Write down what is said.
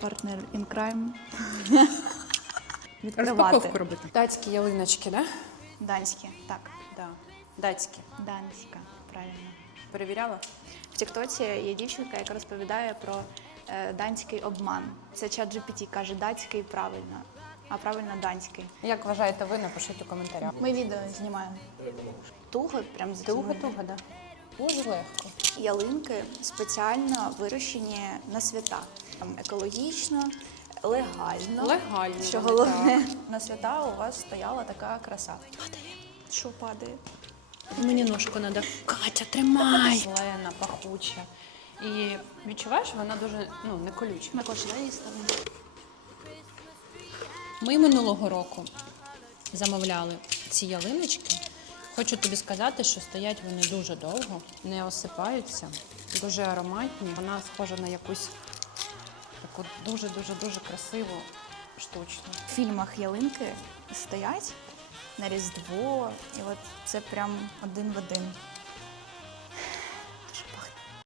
партнер in crime. Розпаковку Відкривати. робити. Датські ялиночки, да? Данські, так. Да. Датські. Данська, правильно. Перевіряла? В Тіктоці є дівчинка, яка розповідає про е, данський обман. Це чат GPT каже датський правильно, а правильно данський. Як вважаєте ви, напишіть у коментарях. Ми відео знімаємо. Туго, прям за Туго-туго, да? Дуже легко. Ялинки спеціально вирощені на свята. Там екологічно, легально. Легально. Що головне, на свята у вас стояла така краса. Падає. Що падає? Мені ножку треба. Катя, тримай. Зелена, пахуча. І відчуваєш, вона дуже ну, не колюча. Ми кожен її ставимо. Ми минулого року замовляли ці ялиночки. Хочу тобі сказати, що стоять вони дуже довго, не осипаються, дуже ароматні. Вона схожа на якусь таку дуже-дуже-дуже красиву штучну. В фільмах ялинки стоять на Різдво, і от це прям один в один.